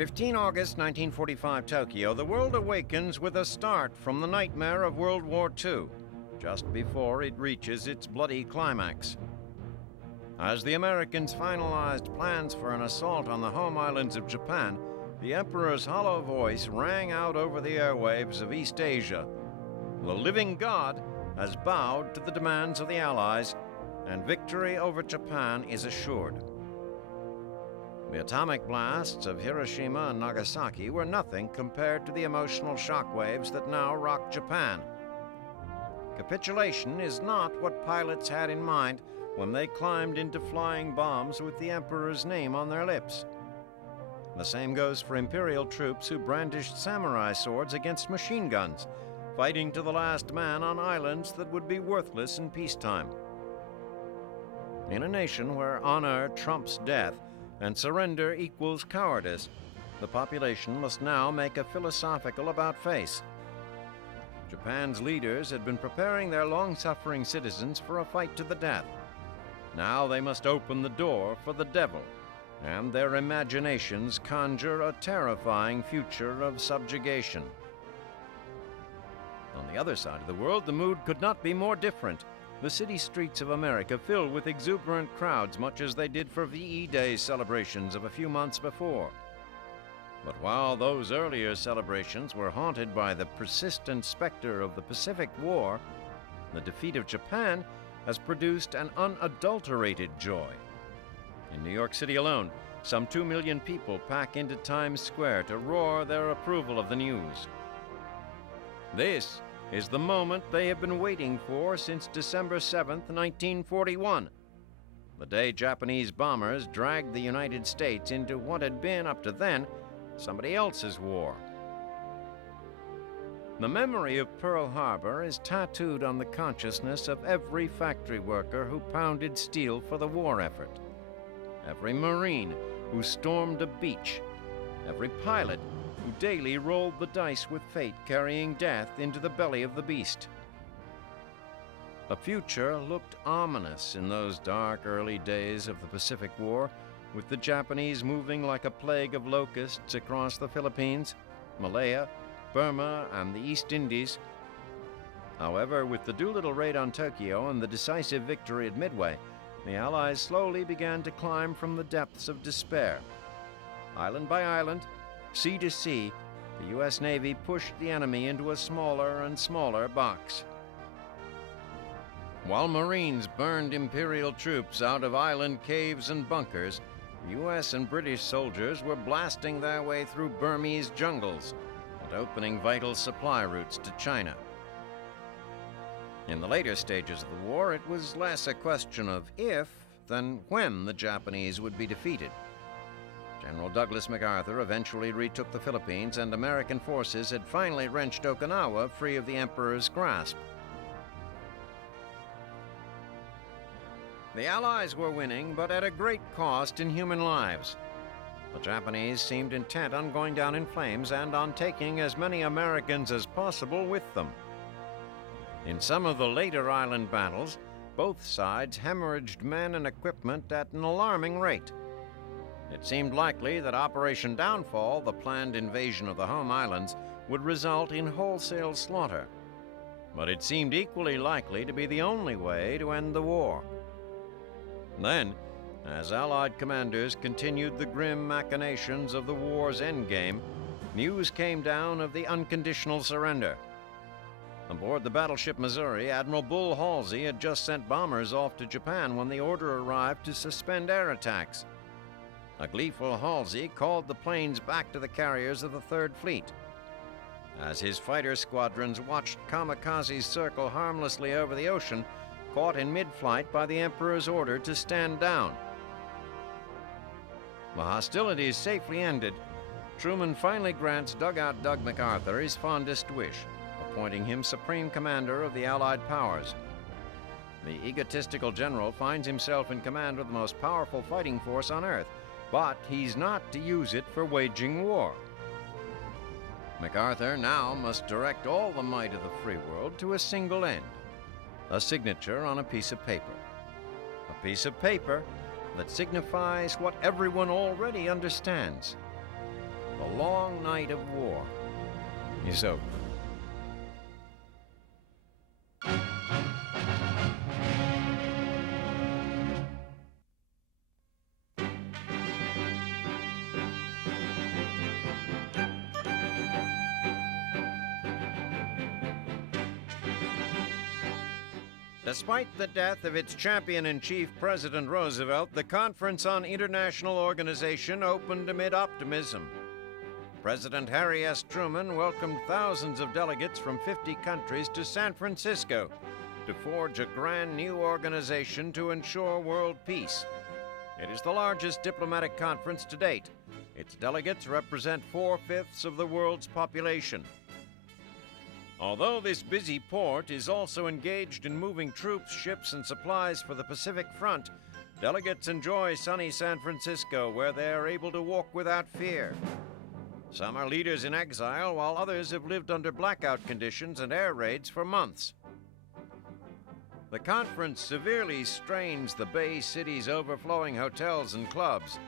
15 August 1945 Tokyo, the world awakens with a start from the nightmare of World War II, just before it reaches its bloody climax. As the Americans finalized plans for an assault on the home islands of Japan, the Emperor's hollow voice rang out over the airwaves of East Asia. The living God has bowed to the demands of the Allies, and victory over Japan is assured. The atomic blasts of Hiroshima and Nagasaki were nothing compared to the emotional shockwaves that now rock Japan. Capitulation is not what pilots had in mind when they climbed into flying bombs with the Emperor's name on their lips. The same goes for Imperial troops who brandished samurai swords against machine guns, fighting to the last man on islands that would be worthless in peacetime. In a nation where honor trumps death and surrender equals cowardice, the population must now make a philosophical about-face. Japan's leaders had been preparing their long-suffering citizens for a fight to the death. Now they must open the door for the devil, and their imaginations conjure a terrifying future of subjugation. On the other side of the world, the mood could not be more different. The city streets of America filled with exuberant crowds, much as they did for VE Day celebrations of a few months before. But while those earlier celebrations were haunted by the persistent specter of the Pacific War, the defeat of Japan has produced an unadulterated joy. In New York City alone, some 2 million people pack into Times Square to roar their approval of the news. This is the moment they have been waiting for since December 7th, 1941, the day Japanese bombers dragged the United States into what had been, up to then, somebody else's war. The memory of Pearl Harbor is tattooed on the consciousness of every factory worker who pounded steel for the war effort, every Marine who stormed a beach, every pilot who daily rolled the dice with fate, carrying death into the belly of the beast. The future looked ominous in those dark early days of the Pacific War, with the Japanese moving like a plague of locusts across the Philippines, Malaya, Burma, and the East Indies. However, with the Doolittle raid on Tokyo and the decisive victory at Midway, the Allies slowly began to climb from the depths of despair. Island by island, sea to sea, the U.S. Navy pushed the enemy into a smaller and smaller box. While Marines burned Imperial troops out of island caves and bunkers, U.S. and British soldiers were blasting their way through Burmese jungles and opening vital supply routes to China. In the later stages of the war, it was less a question of if than when the Japanese would be defeated. General Douglas MacArthur eventually retook the Philippines, and American forces had finally wrenched Okinawa free of the Emperor's grasp. The Allies were winning, but at a great cost in human lives. The Japanese seemed intent on going down in flames and on taking as many Americans as possible with them. In some of the later island battles, both sides hemorrhaged men and equipment at an alarming rate. It seemed likely that Operation Downfall, the planned invasion of the home islands, would result in wholesale slaughter. But it seemed equally likely to be the only way to end the war. Then, as Allied commanders continued the grim machinations of the war's endgame, news came down of the unconditional surrender. Aboard the battleship Missouri, Admiral Bull Halsey had just sent bombers off to Japan when the order arrived to suspend air attacks. A gleeful Halsey called the planes back to the carriers of the Third Fleet. As his fighter squadrons watched kamikazes circle harmlessly over the ocean, caught in mid-flight by the Emperor's order to stand down. The hostilities safely ended, Truman finally grants Dugout Doug MacArthur his fondest wish, appointing him Supreme Commander of the Allied powers. The egotistical general finds himself in command of the most powerful fighting force on Earth, but he's not to use it for waging war. MacArthur now must direct all the might of the free world to a single end: a signature on a piece of paper. A piece of paper that signifies what everyone already understands. The long night of war is over. Despite the death of its champion-in-chief, President Roosevelt, the Conference on International Organization opened amid optimism. President Harry S. Truman welcomed thousands of delegates from 50 countries to San Francisco to forge a grand new organization to ensure world peace. It is the largest diplomatic conference to date. Its delegates represent 4/5 of the world's population. Although this busy port is also engaged in moving troops, ships, and supplies for the Pacific Front, delegates enjoy sunny San Francisco, where they are able to walk without fear. Some are leaders in exile, while others have lived under blackout conditions and air raids for months. The conference severely strains the Bay City's overflowing hotels and clubs.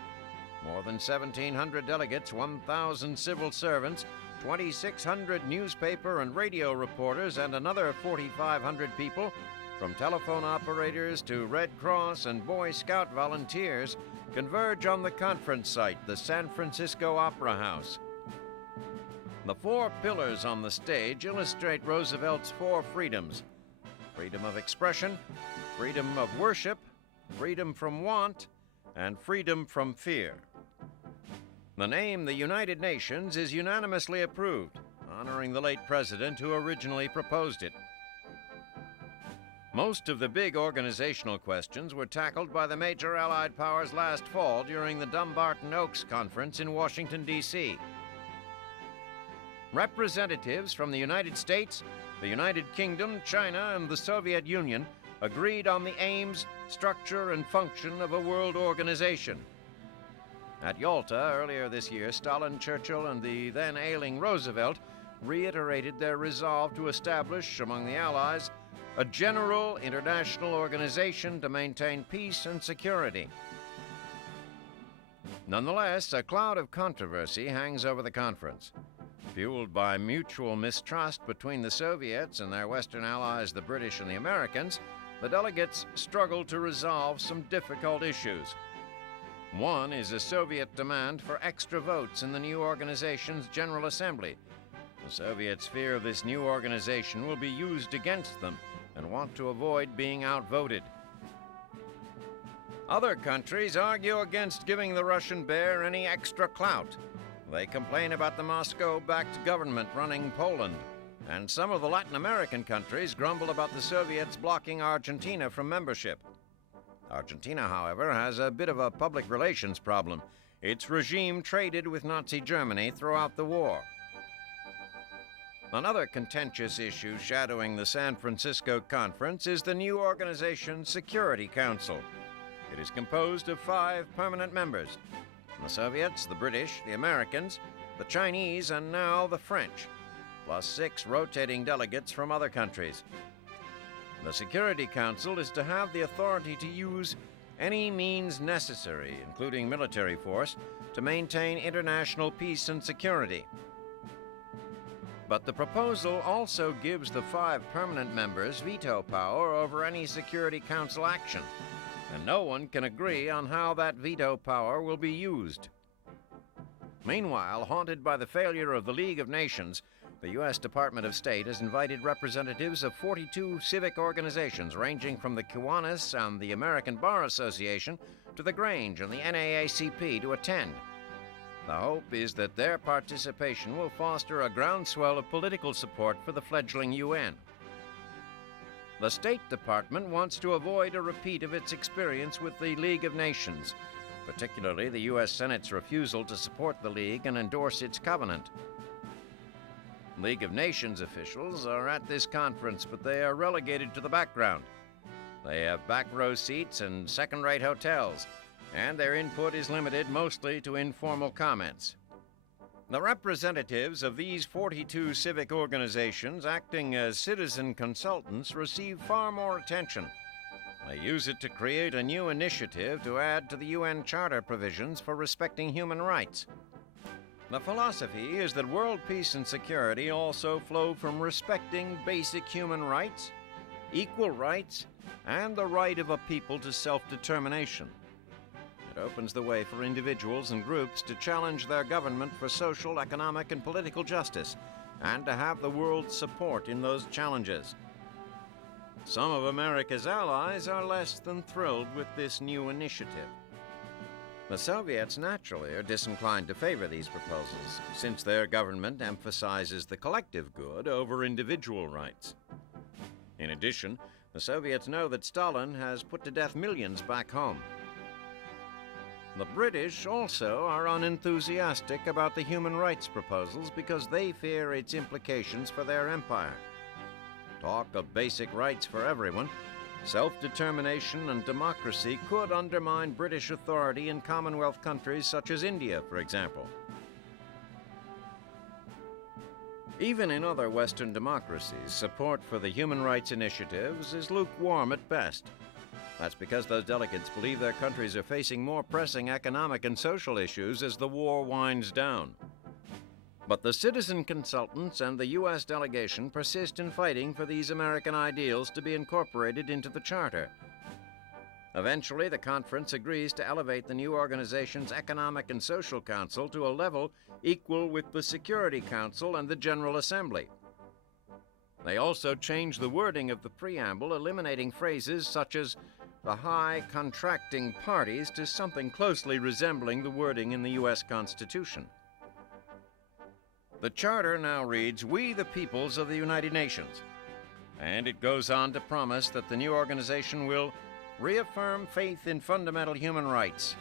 More than 1,700 delegates, 1,000 civil servants, 2,600 newspaper and radio reporters, and another 4,500 people, from telephone operators to Red Cross and Boy Scout volunteers, converge on the conference site, the San Francisco Opera House. The 4 pillars on the stage illustrate Roosevelt's 4 freedoms: freedom of expression, freedom of worship, freedom from want, and freedom from fear. The name the United Nations is unanimously approved, honoring the late president who originally proposed it. Most of the big organizational questions were tackled by the major Allied powers last fall during the Dumbarton Oaks Conference in Washington, D.C. Representatives from the United States, the United Kingdom, China, and the Soviet Union agreed on the aims, structure, and function of a world organization. At Yalta earlier this year, Stalin, Churchill, and the then ailing Roosevelt reiterated their resolve to establish, among the Allies, a general international organization to maintain peace and security. Nonetheless, a cloud of controversy hangs over the conference. Fueled by mutual mistrust between the Soviets and their Western allies, the British and the Americans, the delegates struggled to resolve some difficult issues. One is a Soviet demand for extra votes in the new organization's General Assembly. The Soviets fear this new organization will be used against them and want to avoid being outvoted. Other countries argue against giving the Russian bear any extra clout. They complain about the Moscow-backed government running Poland. And some of the Latin American countries grumble about the Soviets blocking Argentina from membership. Argentina, however, has a bit of a public relations problem. Its regime traded with Nazi Germany throughout the war. Another contentious issue shadowing the San Francisco conference is the new organization's Security Council. It is composed of 5 permanent members: the Soviets, the British, the Americans, the Chinese, and now the French, plus 6 rotating delegates from other countries. The Security Council is to have the authority to use any means necessary, including military force, to maintain international peace and security. But the proposal also gives the 5 permanent members veto power over any Security Council action, and no one can agree on how that veto power will be used. Meanwhile, haunted by the failure of the League of Nations, the U.S. Department of State has invited representatives of 42 civic organizations ranging from the Kiwanis and the American Bar Association to the Grange and the NAACP to attend. The hope is that their participation will foster a groundswell of political support for the fledgling UN. The State Department wants to avoid a repeat of its experience with the League of Nations, particularly the U.S. Senate's refusal to support the League and endorse its covenant. League of Nations officials are at this conference, but they are relegated to the background. They have back row seats and second-rate hotels, and their input is limited mostly to informal comments. The representatives of these 42 civic organizations, acting as citizen consultants, receive far more attention. They use it to create a new initiative to add to the UN Charter provisions for respecting human rights. The philosophy is that world peace and security also flow from respecting basic human rights, equal rights, and the right of a people to self-determination. It opens the way for individuals and groups to challenge their government for social, economic, and political justice, and to have the world's support in those challenges. Some of America's allies are less than thrilled with this new initiative. The Soviets naturally are disinclined to favor these proposals, since their government emphasizes the collective good over individual rights. In addition, the Soviets know that Stalin has put to death millions back home. The British also are unenthusiastic about the human rights proposals because they fear its implications for their empire. Talk of basic rights for everyone, self-determination and democracy could undermine British authority in Commonwealth countries such as India, for example. Even in other Western democracies, support for the human rights initiatives is lukewarm at best. That's because those delegates believe their countries are facing more pressing economic and social issues as the war winds down. But the citizen consultants and the U.S. delegation persist in fighting for these American ideals to be incorporated into the Charter. Eventually, the conference agrees to elevate the new organization's Economic and Social Council to a level equal with the Security Council and the General Assembly. They also change the wording of the preamble, eliminating phrases such as the high contracting parties to something closely resembling the wording in the U.S. Constitution. The Charter now reads, "We the peoples of the United Nations," and it goes on to promise that the new organization will reaffirm faith in fundamental human rights,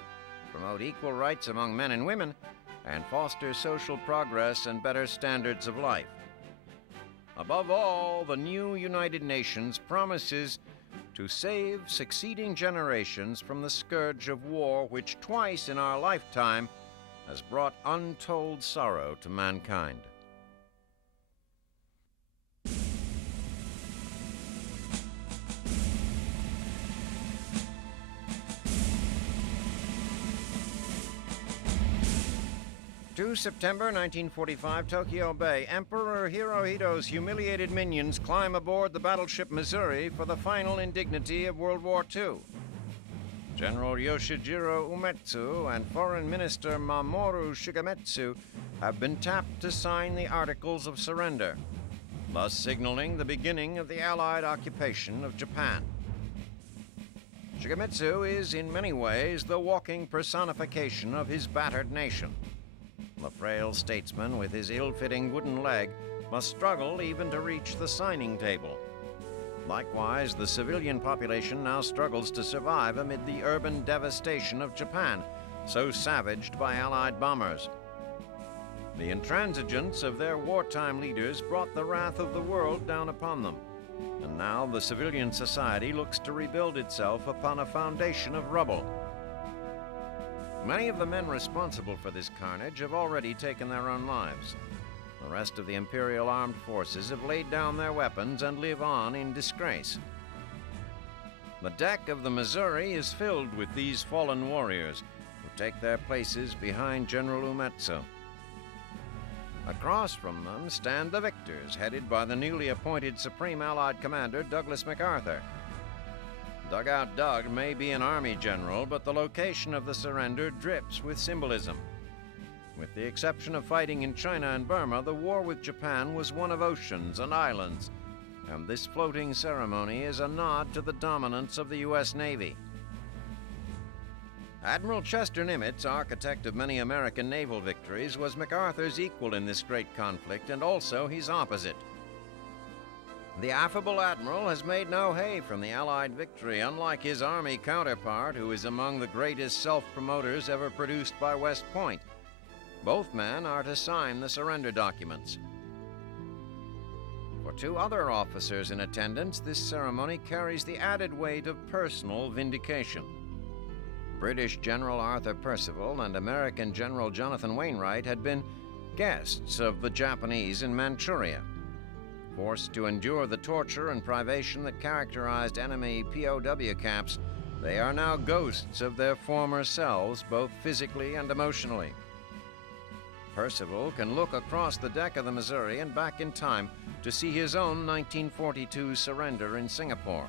promote equal rights among men and women, and foster social progress and better standards of life. Above all, the new United Nations promises to save succeeding generations from the scourge of war, which twice in our lifetime has brought untold sorrow to mankind. September 1945, Tokyo Bay. Emperor Hirohito's humiliated minions climb aboard the battleship Missouri for the final indignity of World War II. General Yoshijiro Umetsu and Foreign Minister Mamoru Shigemitsu have been tapped to sign the Articles of Surrender, thus signaling the beginning of the Allied occupation of Japan. Shigemitsu is in many ways the walking personification of his battered nation. The frail statesman with his ill-fitting wooden leg must struggle even to reach the signing table. Likewise, the civilian population now struggles to survive amid the urban devastation of Japan, so savaged by Allied bombers. The intransigence of their wartime leaders brought the wrath of the world down upon them, and now the civilian society looks to rebuild itself upon a foundation of rubble. Many of the men responsible for this carnage have already taken their own lives. The rest of the Imperial Armed Forces have laid down their weapons and live on in disgrace. The deck of the Missouri is filled with these fallen warriors who take their places behind General Umetsu. Across from them stand the victors, headed by the newly appointed Supreme Allied Commander Douglas MacArthur. Dugout Doug may be an Army general, but the location of the surrender drips with symbolism. With the exception of fighting in China and Burma, the war with Japan was one of oceans and islands, and this floating ceremony is a nod to the dominance of the U.S. Navy. Admiral Chester Nimitz, architect of many American naval victories, was MacArthur's equal in this great conflict, and also his opposite. The affable admiral has made no hay from the Allied victory, unlike his Army counterpart, who is among the greatest self-promoters ever produced by West Point. Both men are to sign the surrender documents. For two other officers in attendance, this ceremony carries the added weight of personal vindication. British General Arthur Percival and American General Jonathan Wainwright had been guests of the Japanese in Manchuria. Forced to endure the torture and privation that characterized enemy POW camps, they are now ghosts of their former selves, both physically and emotionally. Percival can look across the deck of the Missouri and back in time to see his own 1942 surrender in Singapore.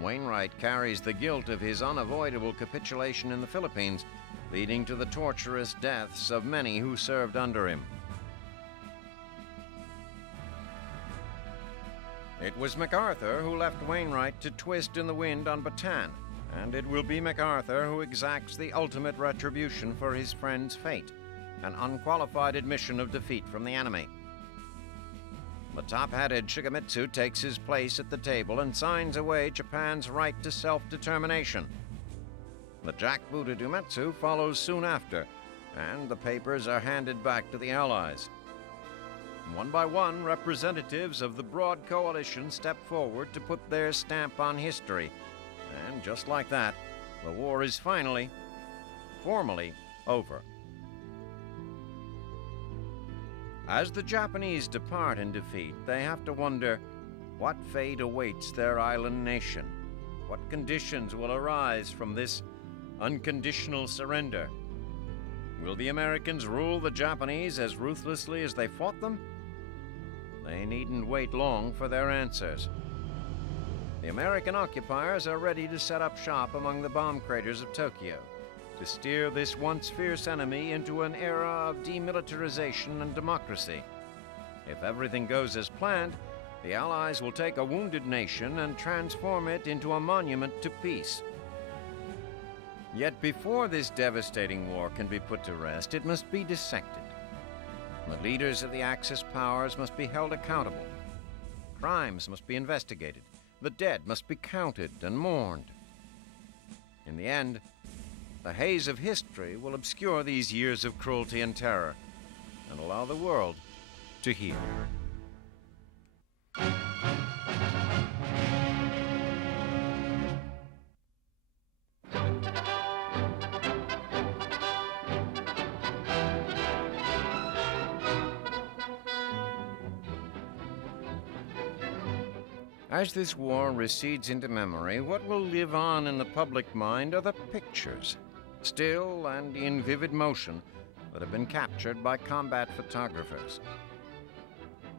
Wainwright carries the guilt of his unavoidable capitulation in the Philippines, leading to the torturous deaths of many who served under him. It was MacArthur who left Wainwright to twist in the wind on Bataan, and it will be MacArthur who exacts the ultimate retribution for his friend's fate, an unqualified admission of defeat from the enemy. The top-hatted Shigemitsu takes his place at the table and signs away Japan's right to self-determination. The jackbooted Uematsu follows soon after, and the papers are handed back to the Allies. One by one, representatives of the broad coalition step forward to put their stamp on history. And just like that, the war is finally, formally over. As the Japanese depart in defeat, they have to wonder what fate awaits their island nation. What conditions will arise from this unconditional surrender? Will the Americans rule the Japanese as ruthlessly as they fought them? They needn't wait long for their answers. The American occupiers are ready to set up shop among the bomb craters of Tokyo, to steer this once fierce enemy into an era of demilitarization and democracy. If everything goes as planned, the Allies will take a wounded nation and transform it into a monument to peace. Yet before this devastating war can be put to rest, it must be dissected. The leaders of the Axis powers must be held accountable. Crimes must be investigated. The dead must be counted and mourned. In the end, the haze of history will obscure these years of cruelty and terror and allow the world to heal. As this war recedes into memory, what will live on in the public mind are the pictures, still and in vivid motion, that have been captured by combat photographers.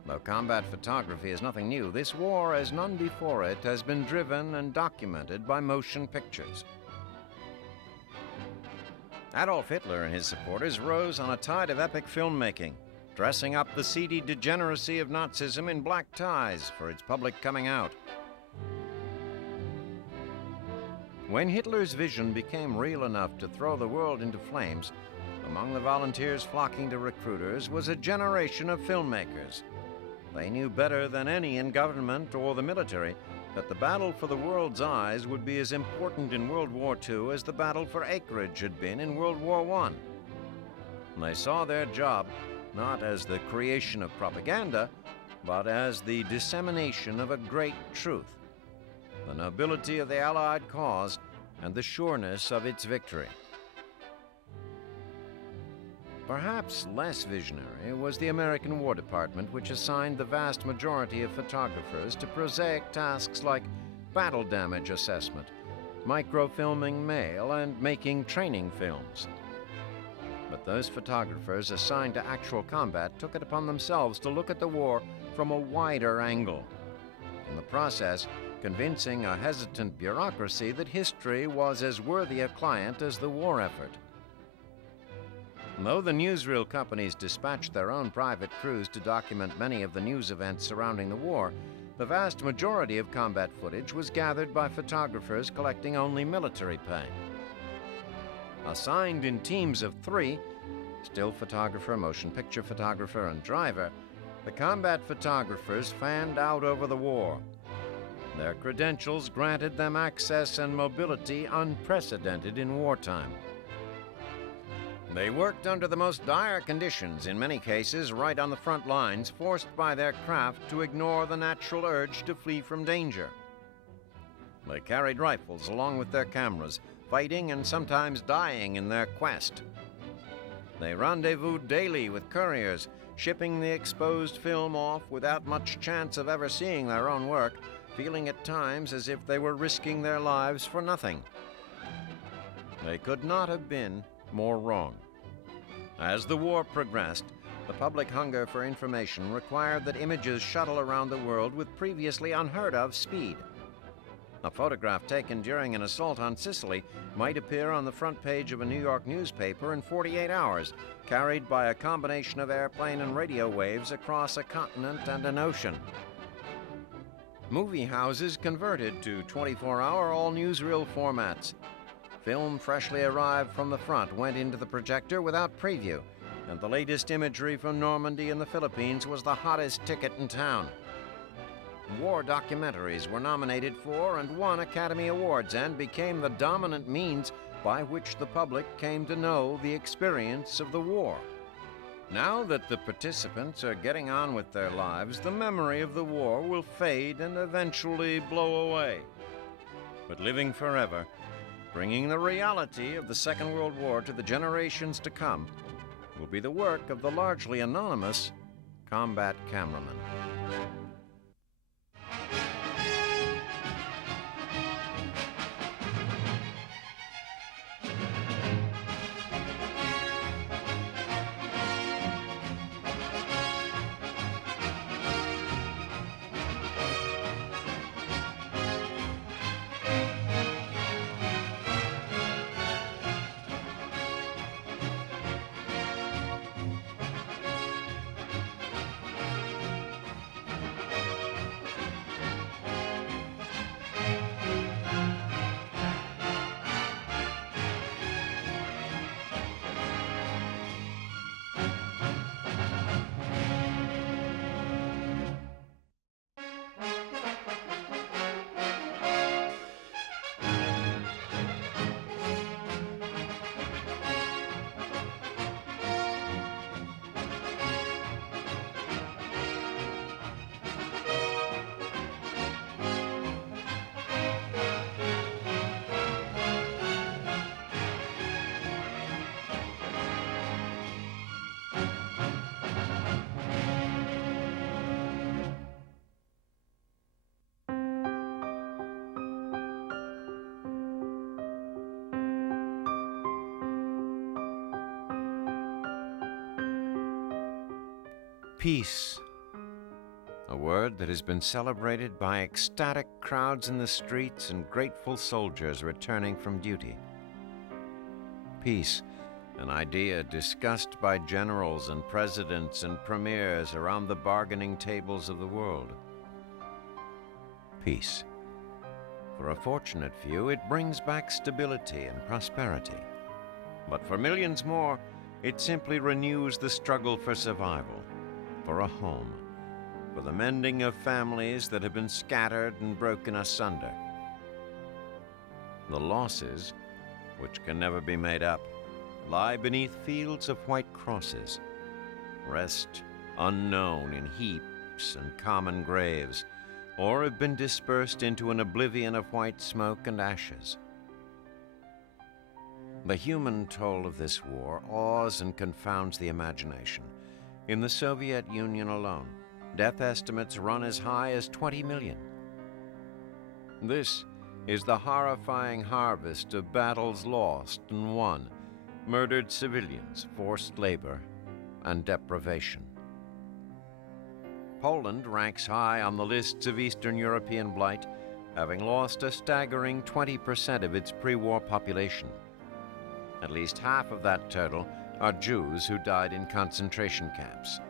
Though combat photography is nothing new, this war, as none before it, has been driven and documented by motion pictures. Adolf Hitler and his supporters rose on a tide of epic filmmaking, dressing up the seedy degeneracy of Nazism in black ties for its public coming out. When Hitler's vision became real enough to throw the world into flames, among the volunteers flocking to recruiters was a generation of filmmakers. They knew better than any in government or the military that the battle for the world's eyes would be as important in World War II as the battle for acreage had been in World War I. They saw their job not as the creation of propaganda, but as the dissemination of a great truth, the nobility of the Allied cause and the sureness of its victory. Perhaps less visionary was the American War Department, which assigned the vast majority of photographers to prosaic tasks like battle damage assessment, microfilming mail, and making training films. But those photographers assigned to actual combat took it upon themselves to look at the war from a wider angle, in the process convincing a hesitant bureaucracy that history was as worthy a client as the war effort. Though the newsreel companies dispatched their own private crews to document many of the news events surrounding the war, the vast majority of combat footage was gathered by photographers collecting only military pay. Assigned in teams of 3, still photographer, motion picture photographer, and driver, the combat photographers fanned out over the war. Their credentials granted them access and mobility unprecedented in wartime. They worked under the most dire conditions, in many cases right on the front lines, forced by their craft to ignore the natural urge to flee from danger. They carried rifles along with their cameras, fighting and sometimes dying in their quest. They rendezvoused daily with couriers, shipping the exposed film off without much chance of ever seeing their own work, feeling at times as if they were risking their lives for nothing. They could not have been more wrong. As the war progressed, the public hunger for information required that images shuttle around the world with previously unheard of speed. A photograph taken during an assault on Sicily might appear on the front page of a New York newspaper in 48 hours, carried by a combination of airplane and radio waves across a continent and an ocean. Movie houses converted to 24-hour all-newsreel formats. Film freshly arrived from the front went into the projector without preview, and the latest imagery from Normandy and the Philippines was the hottest ticket in town. War documentaries were nominated for and won Academy Awards and became the dominant means by which the public came to know the experience of the war. Now that the participants are getting on with their lives, the memory of the war will fade and eventually blow away. But living forever, bringing the reality of the Second World War to the generations to come, will be the work of the largely anonymous Combat Cameramen. Peace, a word that has been celebrated by ecstatic crowds in the streets and grateful soldiers returning from duty. Peace, an idea discussed by generals and presidents and premiers around the bargaining tables of the world. Peace. For a fortunate few, it brings back stability and prosperity. But for millions more, it simply renews the struggle for survival, for a home, for the mending of families that have been scattered and broken asunder. The losses, which can never be made up, lie beneath fields of white crosses, rest unknown in heaps and common graves, or have been dispersed into an oblivion of white smoke and ashes. The human toll of this war awes and confounds the imagination. In the Soviet Union alone, death estimates run as high as 20 million. This is the horrifying harvest of battles lost and won, murdered civilians, forced labor, and deprivation. Poland ranks high on the lists of Eastern European blight, having lost a staggering 20% of its pre-war population. At least half of that total are Jews who died in concentration camps.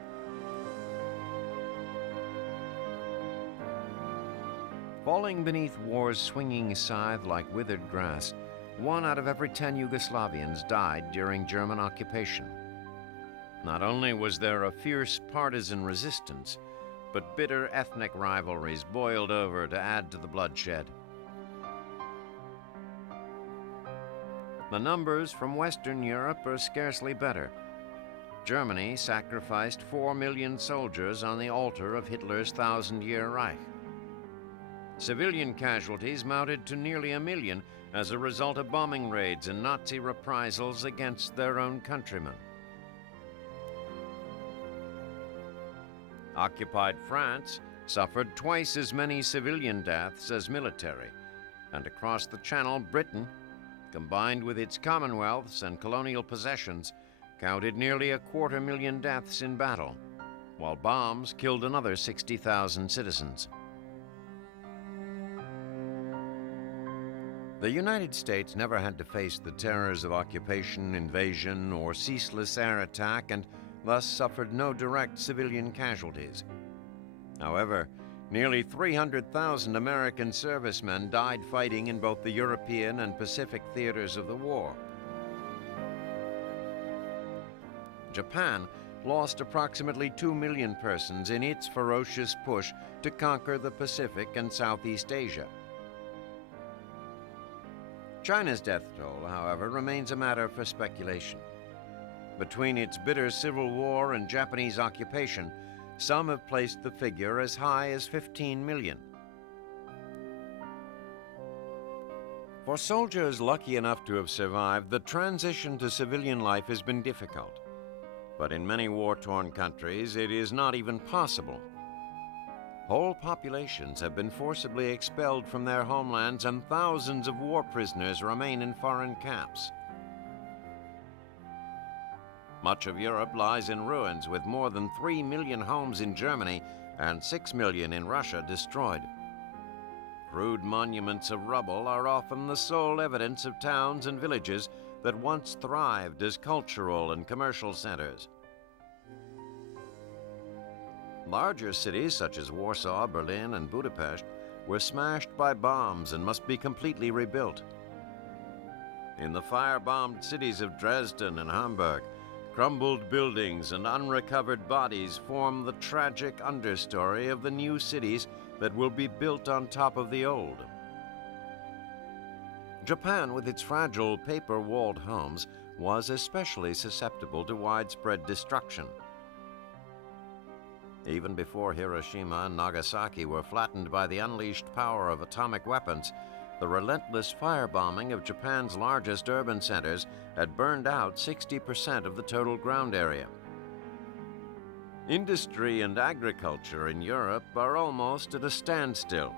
Falling beneath war's swinging scythe like withered grass, 1 out of every 10 Yugoslavians died during German occupation. Not only was there a fierce partisan resistance, but bitter ethnic rivalries boiled over to add to the bloodshed. The numbers from Western Europe are scarcely better. Germany sacrificed 4 million soldiers on the altar of Hitler's 1,000-year Reich. Civilian casualties mounted to nearly 1 million as a result of bombing raids and Nazi reprisals against their own countrymen. Occupied France suffered twice as many civilian deaths as military, and across the Channel, Britain, combined with its commonwealths and colonial possessions, counted nearly 250,000 deaths in battle, while bombs killed another 60,000 citizens. The United States never had to face the terrors of occupation, invasion, or ceaseless air attack, and thus suffered no direct civilian casualties. However, nearly 300,000 American servicemen died fighting in both the European and Pacific theaters of the war. Japan lost approximately 2 million persons in its ferocious push to conquer the Pacific and Southeast Asia. China's death toll, however, remains a matter for speculation. Between its bitter civil war and Japanese occupation, some have placed the figure as high as 15 million. For soldiers lucky enough to have survived, the transition to civilian life has been difficult. But in many war-torn countries, it is not even possible. Whole populations have been forcibly expelled from their homelands, and thousands of war prisoners remain in foreign camps. Much of Europe lies in ruins, with more than 3 million homes in Germany and 6 million in Russia destroyed. Crude monuments of rubble are often the sole evidence of towns and villages that once thrived as cultural and commercial centers. Larger cities such as Warsaw, Berlin, and Budapest were smashed by bombs and must be completely rebuilt. In the fire-bombed cities of Dresden and Hamburg, crumbled buildings and unrecovered bodies form the tragic understory of the new cities that will be built on top of the old. Japan, with its fragile paper-walled homes, was especially susceptible to widespread destruction. Even before Hiroshima and Nagasaki were flattened by the unleashed power of atomic weapons, the relentless firebombing of Japan's largest urban centers had burned out 60% of the total ground area. Industry and agriculture in Europe are almost at a standstill.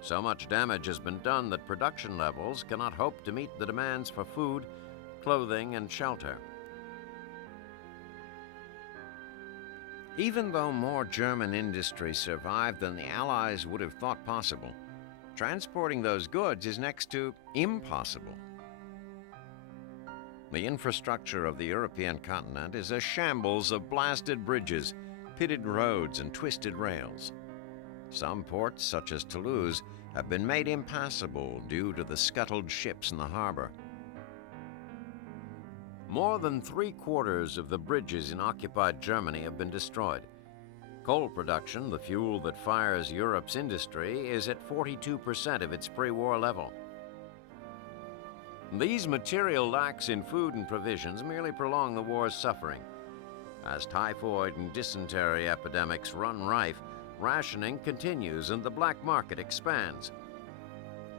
So much damage has been done that production levels cannot hope to meet the demands for food, clothing, and shelter. Even though more German industry survived than the Allies would have thought possible, transporting those goods is next to impossible. The infrastructure of the European continent is a shambles of blasted bridges, pitted roads, and twisted rails. Some ports, such as Toulouse, have been made impassable due to the scuttled ships in the harbor. More than 3/4 of the bridges in occupied Germany have been destroyed. Coal production, the fuel that fires Europe's industry, is at 42% of its pre-war level. These material lacks in food and provisions merely prolong the war's suffering. As typhoid and dysentery epidemics run rife, rationing continues and the black market expands.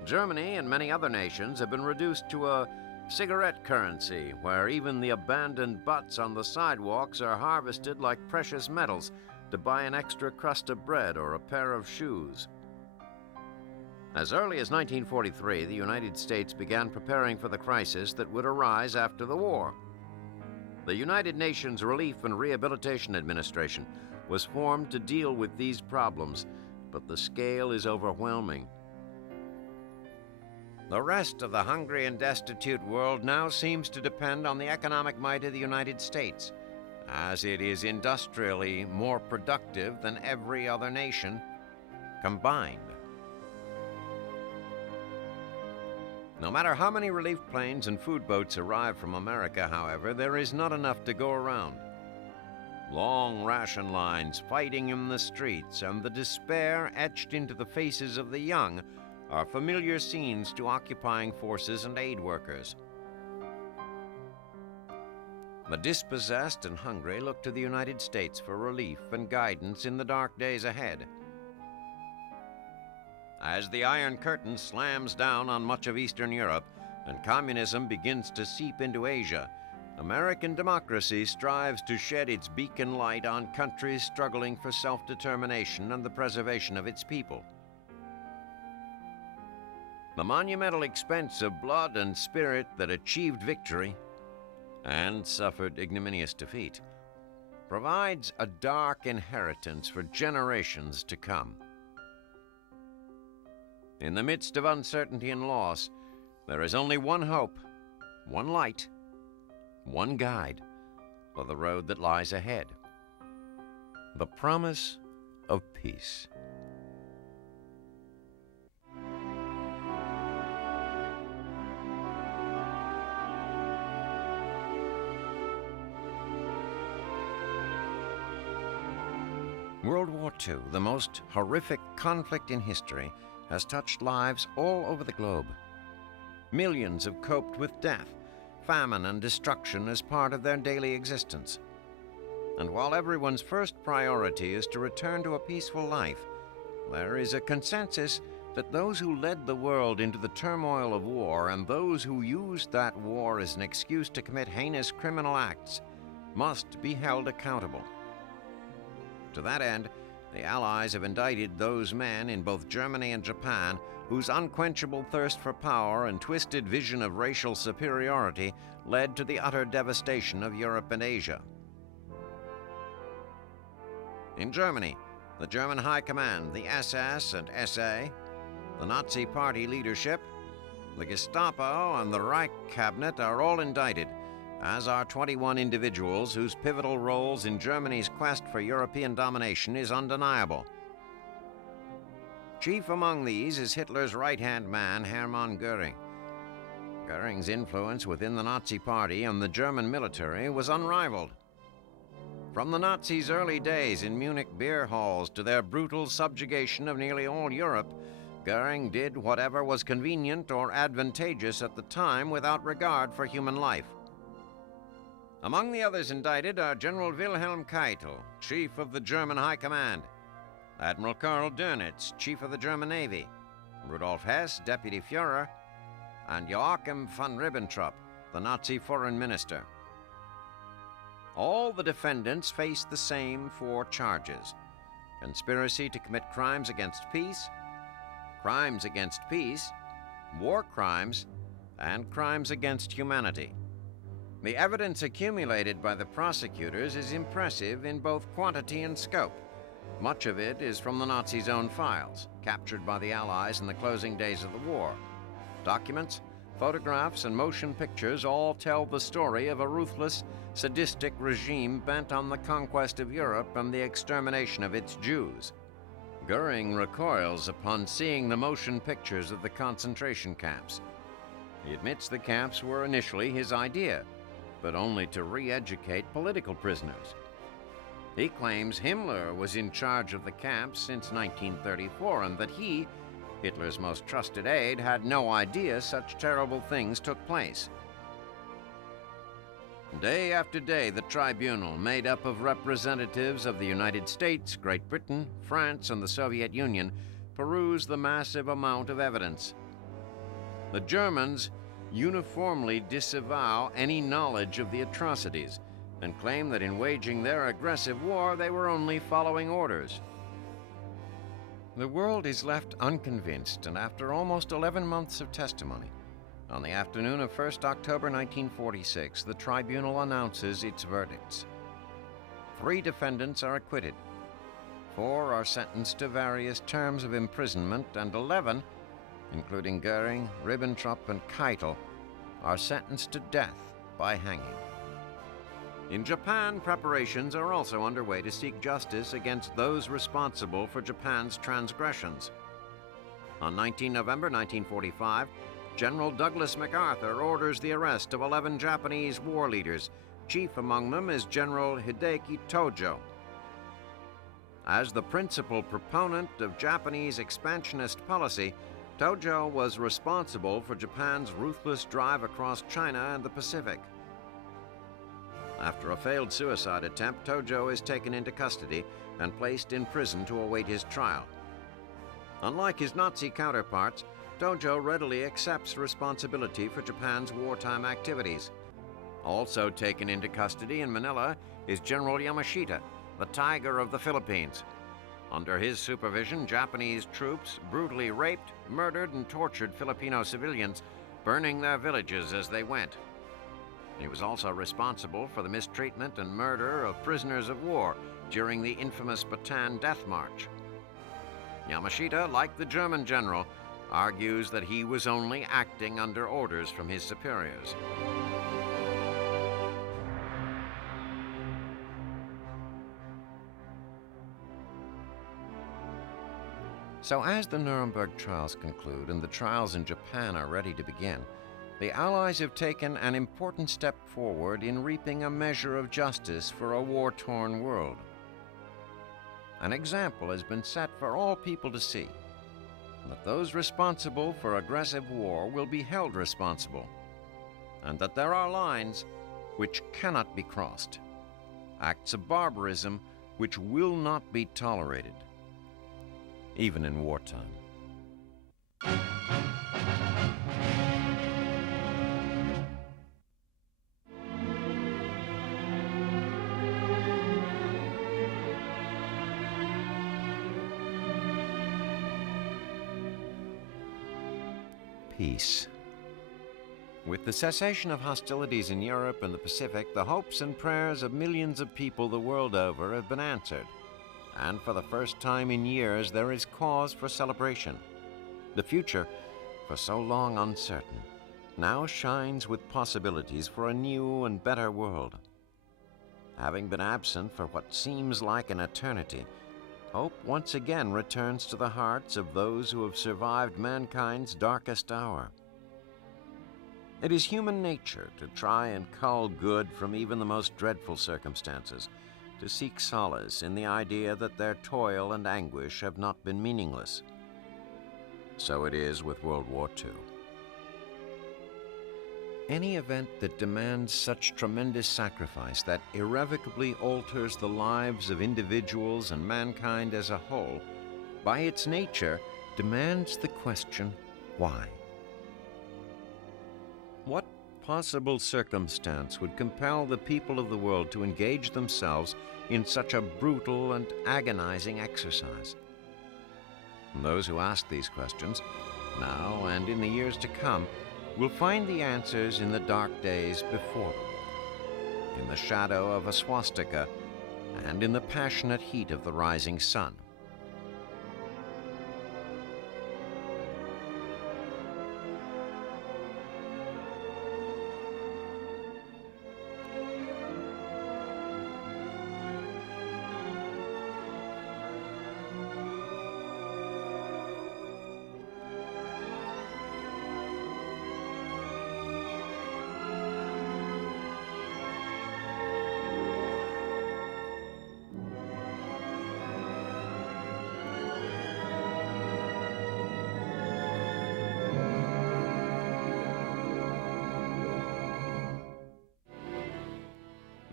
Germany and many other nations have been reduced to a cigarette currency, where even the abandoned butts on the sidewalks are harvested like precious metals to buy an extra crust of bread or a pair of shoes. As early as 1943, the United States began preparing for the crisis that would arise after the war. The United Nations Relief and Rehabilitation Administration was formed to deal with these problems, but the scale is overwhelming. The rest of the hungry and destitute world now seems to depend on the economic might of the United States, as it is industrially more productive than every other nation combined. No matter how many relief planes and food boats arrive from America, however, there is not enough to go around. Long ration lines, fighting in the streets, and the despair etched into the faces of the young are familiar scenes to occupying forces and aid workers. The dispossessed and hungry look to the United States for relief and guidance in the dark days ahead. As the Iron Curtain slams down on much of Eastern Europe and communism begins to seep into Asia, American democracy strives to shed its beacon light on countries struggling for self-determination and the preservation of its people. The monumental expense of blood and spirit that achieved victory and suffered ignominious defeat, provides a dark inheritance for generations to come. In the midst of uncertainty and loss, there is only one hope, one light, one guide for the road that lies ahead: the promise of peace. World War II, the most horrific conflict in history, has touched lives all over the globe. Millions have coped with death, famine, and destruction as part of their daily existence. And while everyone's first priority is to return to a peaceful life, there is a consensus that those who led the world into the turmoil of war and those who used that war as an excuse to commit heinous criminal acts must be held accountable. To that end, the Allies have indicted those men in both Germany and Japan whose unquenchable thirst for power and twisted vision of racial superiority led to the utter devastation of Europe and Asia. In Germany, the German High Command, the SS and SA, the Nazi Party leadership, the Gestapo, and the Reich Cabinet are all indicted, as are 21 individuals whose pivotal roles in Germany's quest for European domination is undeniable. Chief among these is Hitler's right-hand man, Hermann Göring. Göring's influence within the Nazi Party and the German military was unrivaled. From the Nazis' early days in Munich beer halls to their brutal subjugation of nearly all Europe, Göring did whatever was convenient or advantageous at the time without regard for human life. Among the others indicted are General Wilhelm Keitel, Chief of the German High Command, Admiral Karl Dönitz, Chief of the German Navy, Rudolf Hess, Deputy Führer, and Joachim von Ribbentrop, the Nazi Foreign Minister. All the defendants face the same 4 charges: conspiracy to commit crimes against peace, war crimes, and crimes against humanity. The evidence accumulated by the prosecutors is impressive in both quantity and scope. Much of it is from the Nazis' own files, captured by the Allies in the closing days of the war. Documents, photographs, and motion pictures all tell the story of a ruthless, sadistic regime bent on the conquest of Europe and the extermination of its Jews. Göring recoils upon seeing the motion pictures of the concentration camps. He admits the camps were initially his idea, but only to re-educate political prisoners. He claims Himmler was in charge of the camps since 1934 and that he, Hitler's most trusted aide, had no idea such terrible things took place. Day after day, the tribunal, made up of representatives of the United States, Great Britain, France, and the Soviet Union, perused the massive amount of evidence. The Germans uniformly disavow any knowledge of the atrocities and claim that in waging their aggressive war, they were only following orders. The world is left unconvinced, and after almost 11 months of testimony, on the afternoon of 1st October 1946, the tribunal announces its verdicts. 3 defendants are acquitted. 4 are sentenced to various terms of imprisonment, and 11, including Göring, Ribbentrop, and Keitel, are sentenced to death by hanging. In Japan, preparations are also underway to seek justice against those responsible for Japan's transgressions. On 19 November 1945, General Douglas MacArthur orders the arrest of 11 Japanese war leaders. Chief among them is General Hideki Tojo. As the principal proponent of Japanese expansionist policy, Tojo was responsible for Japan's ruthless drive across China and the Pacific. After a failed suicide attempt, Tojo is taken into custody and placed in prison to await his trial. Unlike his Nazi counterparts, Tojo readily accepts responsibility for Japan's wartime activities. Also taken into custody in Manila is General Yamashita, the Tiger of the Philippines. Under his supervision, Japanese troops brutally raped, murdered, and tortured Filipino civilians, burning their villages as they went. He was also responsible for the mistreatment and murder of prisoners of war during the infamous Bataan Death March. Yamashita, like the German general, argues that he was only acting under orders from his superiors. So as the Nuremberg trials conclude and the trials in Japan are ready to begin, the Allies have taken an important step forward in reaping a measure of justice for a war-torn world. An example has been set for all people to see, that those responsible for aggressive war will be held responsible, and that there are lines which cannot be crossed, acts of barbarism which will not be tolerated, even in wartime. Peace. With the cessation of hostilities in Europe and the Pacific, the hopes and prayers of millions of people the world over have been answered. And for the first time in years, there is cause for celebration. The future, for so long uncertain, now shines with possibilities for a new and better world. Having been absent for what seems like an eternity, hope once again returns to the hearts of those who have survived mankind's darkest hour. It is human nature to try and cull good from even the most dreadful circumstances, to seek solace in the idea that their toil and anguish have not been meaningless. So it is with World War II. Any event that demands such tremendous sacrifice that irrevocably alters the lives of individuals and mankind as a whole, by its nature, demands the question, why? What possible circumstance would compel the people of the world to engage themselves in such a brutal and agonizing exercise? And those who ask these questions, now and in the years to come, will find the answers in the dark days before them, in the shadow of a swastika, and in the passionate heat of the rising sun.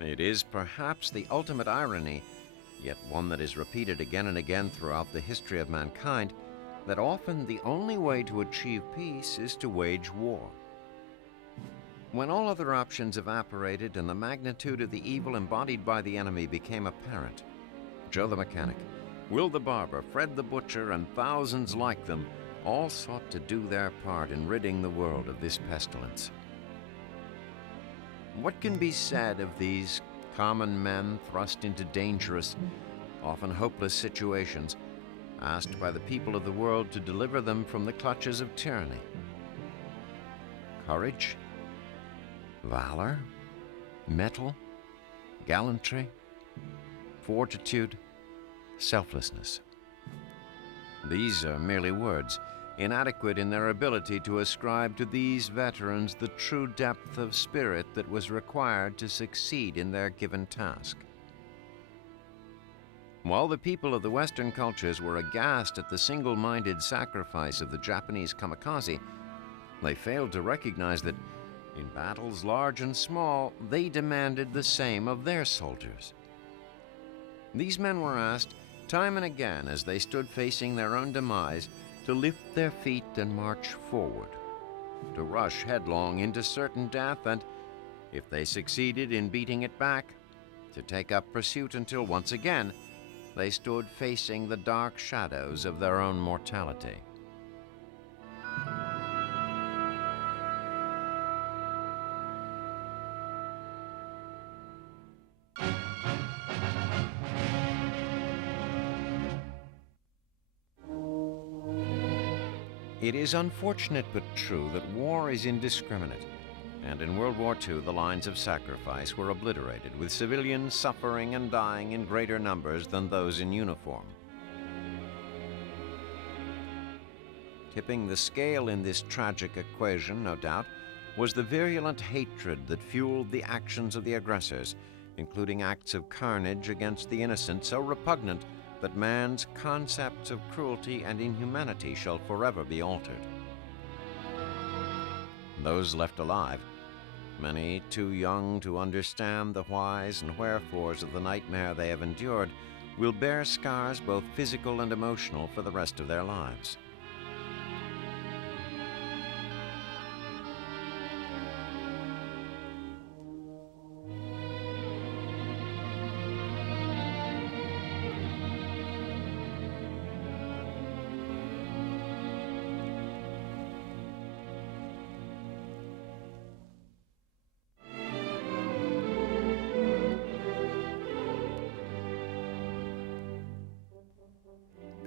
It is perhaps the ultimate irony, yet one that is repeated again and again throughout the history of mankind, that often the only way to achieve peace is to wage war. When all other options evaporated and the magnitude of the evil embodied by the enemy became apparent, Joe the mechanic, Will the barber, Fred the butcher, and thousands like them all sought to do their part in ridding the world of this pestilence. What can be said of these common men thrust into dangerous, often hopeless situations, asked by the people of the world to deliver them from the clutches of tyranny? Courage, valor, mettle, gallantry, fortitude, selflessness. These are merely words, inadequate in their ability to ascribe to these veterans the true depth of spirit that was required to succeed in their given task. While the people of the Western cultures were aghast at the single-minded sacrifice of the Japanese kamikaze, they failed to recognize that in battles large and small, they demanded the same of their soldiers. These men were asked time and again as they stood facing their own demise to lift their feet and march forward, to rush headlong into certain death, and, if they succeeded in beating it back, to take up pursuit until once again they stood facing the dark shadows of their own mortality. It is unfortunate but true that war is indiscriminate, and in World War II the lines of sacrifice were obliterated, with civilians suffering and dying in greater numbers than those in uniform. Tipping the scale in this tragic equation, no doubt, was the virulent hatred that fueled the actions of the aggressors, including acts of carnage against the innocent so repugnant that man's concepts of cruelty and inhumanity shall forever be altered. Those left alive, many too young to understand the whys and wherefores of the nightmare they have endured, will bear scars both physical and emotional for the rest of their lives.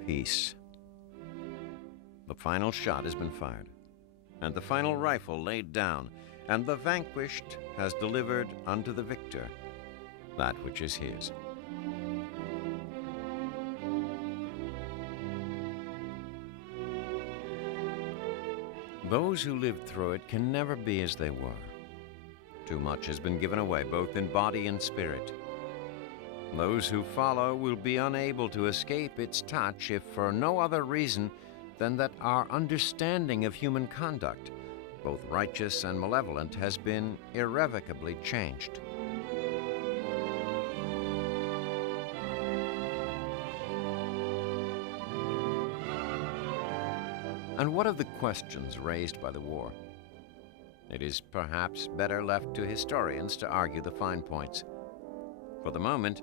Peace. The final shot has been fired, and the final rifle laid down, and the vanquished has delivered unto the victor that which is his. Those who lived through it can never be as they were. Too much has been given away, both in body and spirit. Those who follow will be unable to escape its touch, if for no other reason than that our understanding of human conduct, both righteous and malevolent, has been irrevocably changed. And what of the questions raised by the war? It is perhaps better left to historians to argue the fine points. For the moment,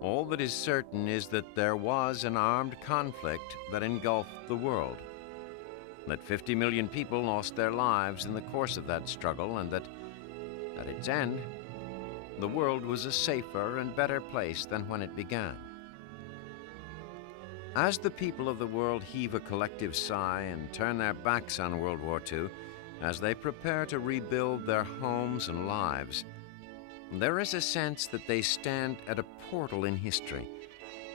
all that is certain is that there was an armed conflict that engulfed the world, that 50 million people lost their lives in the course of that struggle, and that, at its end, the world was a safer and better place than when it began. As the people of the world heave a collective sigh and turn their backs on World War II, as they prepare to rebuild their homes and lives, there is a sense that they stand at a portal in history,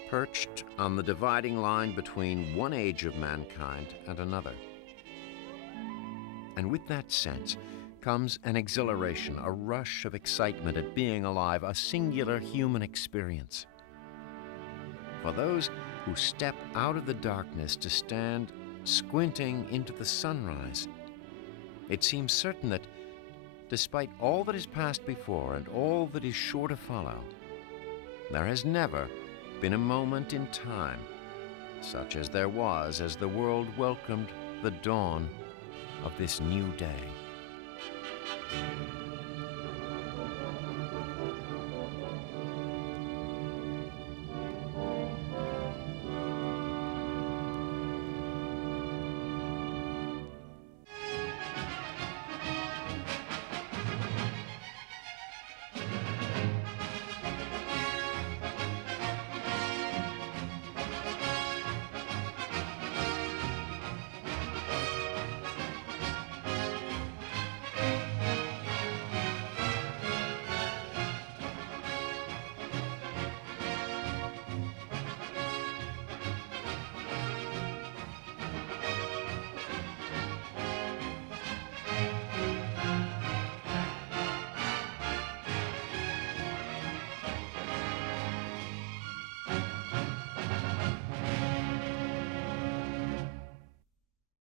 perched on the dividing line between one age of mankind and another. And with that sense comes an exhilaration, a rush of excitement at being alive, a singular human experience. For those who step out of the darkness to stand squinting into the sunrise, it seems certain that, despite all that has passed before and all that is sure to follow, there has never been a moment in time such as there was as the world welcomed the dawn of this new day.